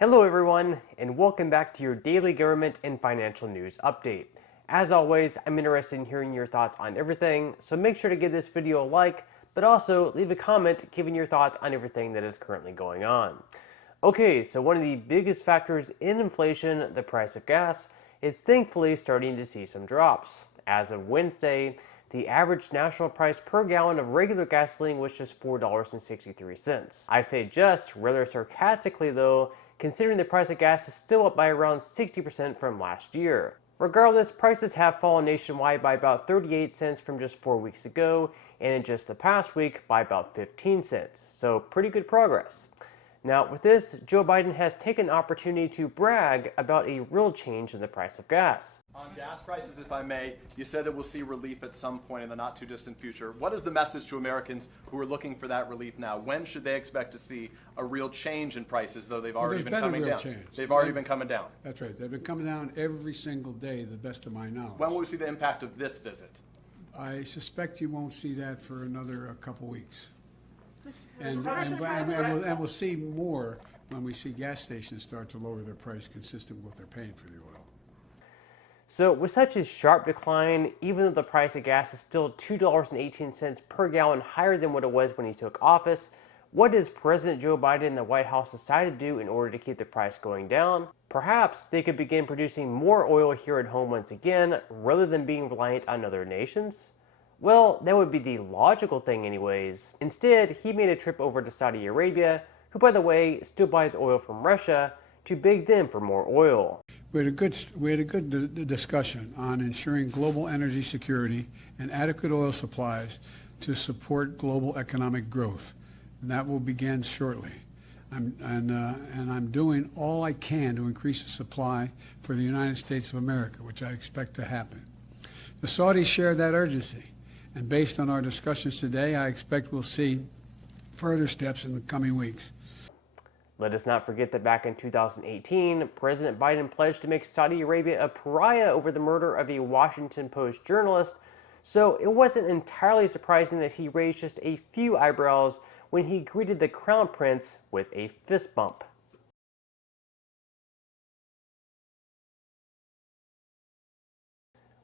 Hello everyone, and welcome back to your daily government and financial news update. As always, I'm interested in hearing your thoughts on everything, so make sure to give this video a like, but also leave a comment giving your thoughts on everything that is currently going on. Okay, so one of the biggest factors in inflation, the price of gas, is thankfully starting to see some drops. As of Wednesday, the average national price per gallon of regular gasoline was just $4.63. I say just rather sarcastically though, considering the price of gas is still up by around 60% from last year. Regardless, prices have fallen nationwide by about 38 cents from just 4 weeks ago, and in just the past week by about 15 cents. So pretty good progress. Now with this, Joe Biden has taken the opportunity to brag about a real change in the price of gas. On gas prices, if I may, you said that we'll see relief at some point in the not too distant future. What is the message to Americans who are looking for that relief now? When should they expect to see a real change in prices, though they've already been coming down? They've already been coming down. That's right. They've been coming down every single day, to the best of my knowledge. When will we see the impact of this visit? I suspect you won't see that for another couple weeks. And we'll see more when we see gas stations start to lower their price consistent with what they're paying for the oil. So with such a sharp decline, even though the price of gas is still $2.18 per gallon higher than what it was when he took office, what does President Joe Biden and the White House decide to do in order to keep the price going down? Perhaps they could begin producing more oil here at home once again, rather than being reliant on other nations? Well, that would be the logical thing anyways. Instead, he made a trip over to Saudi Arabia, who by the way still buys oil from Russia, to beg them for more oil. We had a good discussion on ensuring global energy security and adequate oil supplies to support global economic growth. And that will begin shortly. I'm doing all I can to increase the supply for the United States of America, which I expect to happen. The Saudis share that urgency. And based on our discussions today, I expect we'll see further steps in the coming weeks. Let us not forget that back in 2018, President Biden pledged to make Saudi Arabia a pariah over the murder of a Washington Post journalist, so it wasn't entirely surprising that he raised just a few eyebrows when he greeted the Crown Prince with a fist bump.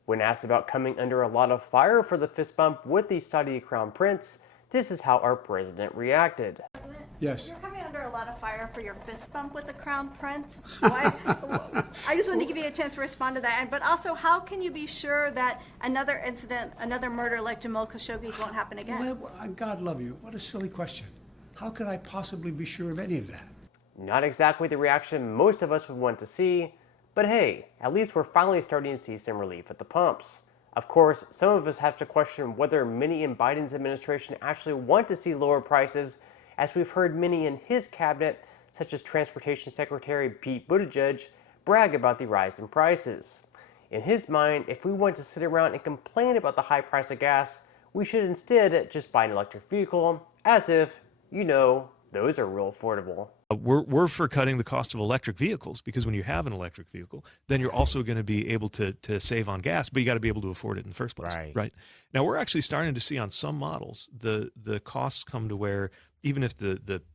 When asked about coming under a lot of fire for the fist bump with the Saudi Crown Prince, this is how our president reacted. Yes. You're coming under a lot of fire for your fist bump with the Crown Prince. I just want to give you a chance to respond to that. But also, how can you be sure that another incident, another murder like Jamal Khashoggi's won't happen again? God love you. What a silly question. How could I possibly be sure of any of that? Not exactly the reaction most of us would want to see, but hey, at least we're finally starting to see some relief at the pumps. Of course, some of us have to question whether many in Biden's administration actually want to see lower prices, as we've heard many in his cabinet, such as Transportation Secretary Pete Buttigieg, brag about the rise in prices. In his mind, if we want to sit around and complain about the high price of gas, we should instead just buy an electric vehicle, as if, you know, those are real affordable. We're for cutting the cost of electric vehicles, because when you have an electric vehicle, then you're also going to be able to save on gas, but you got to be able to afford it in the first place. Right. Now we're actually starting to see on some models the costs come to where even if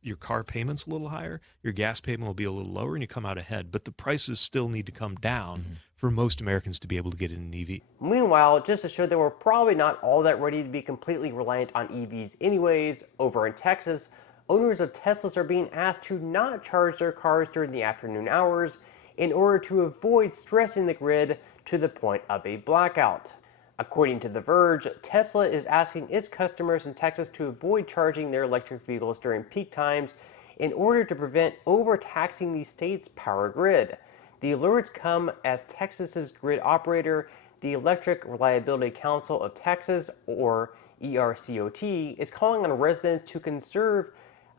your car payment's a little higher, your gas payment will be a little lower and you come out ahead. But the prices still need to come down for most Americans to be able to get in an EV. Meanwhile, just to show that we're probably not all that ready to be completely reliant on EVs anyways, over in Texas, owners of Teslas are being asked to not charge their cars during the afternoon hours in order to avoid stressing the grid to the point of a blackout. According to The Verge, Tesla is asking its customers in Texas to avoid charging their electric vehicles during peak times in order to prevent overtaxing the state's power grid. The alerts come as Texas's grid operator, the Electric Reliability Council of Texas, or ERCOT, is calling on residents to conserve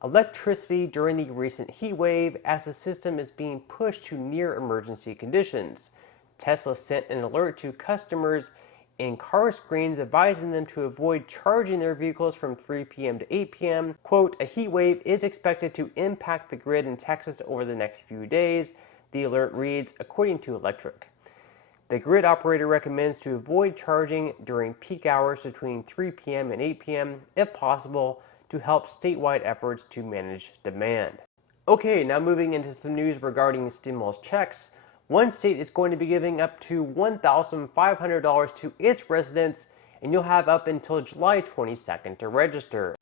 electricity during the recent heat wave as the system is being pushed to near emergency conditions. Tesla sent an alert to customers in car screens advising them to avoid charging their vehicles from 3 p.m. to 8 p.m. Quote, a heat wave is expected to impact the grid in Texas over the next few days, the alert reads, according to Electric. The grid operator recommends to avoid charging during peak hours between 3 p.m. and 8 p.m. if possible, to help statewide efforts to manage demand. Okay, now moving into some news regarding stimulus checks. One state is going to be giving up to $1,500 to its residents, and you'll have up until July 22nd to register.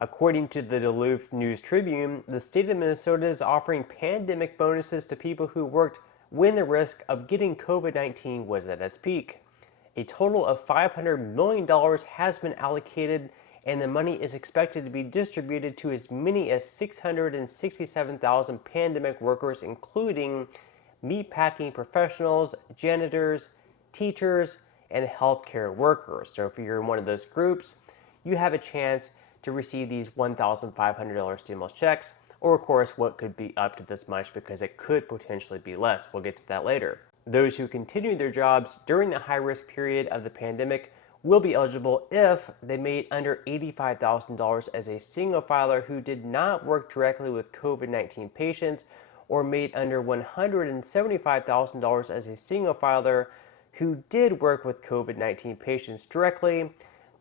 According to the Duluth News Tribune, the state of Minnesota is offering pandemic bonuses to people who worked when the risk of getting COVID-19 was at its peak. A total of $500 million has been allocated, and the money is expected to be distributed to as many as 667,000 pandemic workers, including meatpacking professionals, janitors, teachers, and healthcare workers. So if you're in one of those groups, you have a chance to receive these $1,500 stimulus checks, or of course what could be up to this much, because it could potentially be less. We'll get to that later. Those who continue their jobs during the high-risk period of the pandemic will be eligible if they made under $85,000 as a single filer who did not work directly with COVID-19 patients, or made under $175,000 as a single filer who did work with COVID-19 patients directly.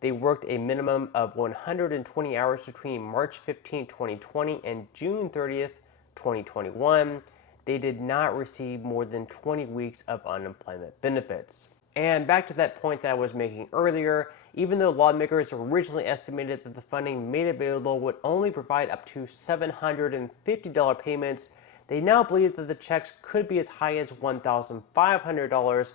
They worked a minimum of 120 hours between March 15, 2020 and June 30th, 2021. They did not receive more than 20 weeks of unemployment benefits. And back to that point that I was making earlier, even though lawmakers originally estimated that the funding made available would only provide up to $750 payments, they now believe that the checks could be as high as $1,500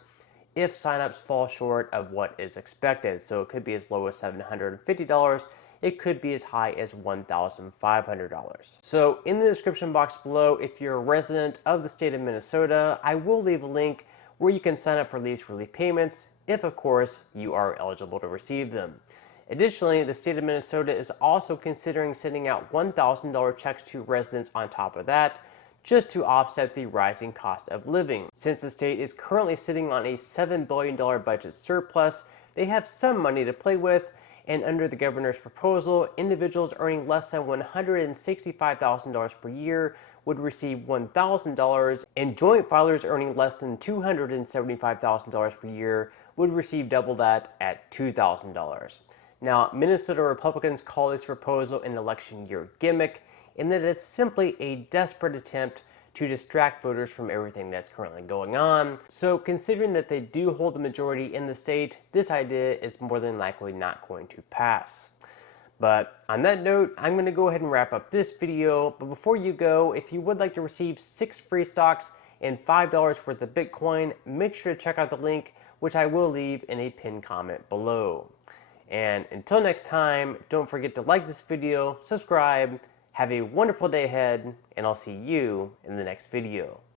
if signups fall short of what is expected. So it could be as low as $750. It could be as high as $1,500. So in the description box below, if you're a resident of the state of Minnesota, I will leave a link where you can sign up for these relief payments, if of course you are eligible to receive them. Additionally, the state of Minnesota is also considering sending out $1,000 checks to residents on top of that, just to offset the rising cost of living. Since the state is currently sitting on a $7 billion budget surplus, they have some money to play with, and under the governor's proposal, individuals earning less than $165,000 per year would receive $1,000, and joint filers earning less than $275,000 per year would receive double that at $2,000. Now, Minnesota Republicans call this proposal an election year gimmick, in that it's simply a desperate attempt to distract voters from everything that's currently going on. So considering that they do hold the majority in the state, this idea is more than likely not going to pass. But on that note, I'm going to go ahead and wrap up this video. But before you go, if you would like to receive 6 free stocks and $5 worth of Bitcoin, make sure to check out the link, which I will leave in a pinned comment below. And until next time, don't forget to like this video, subscribe, have a wonderful day ahead, and I'll see you in the next video.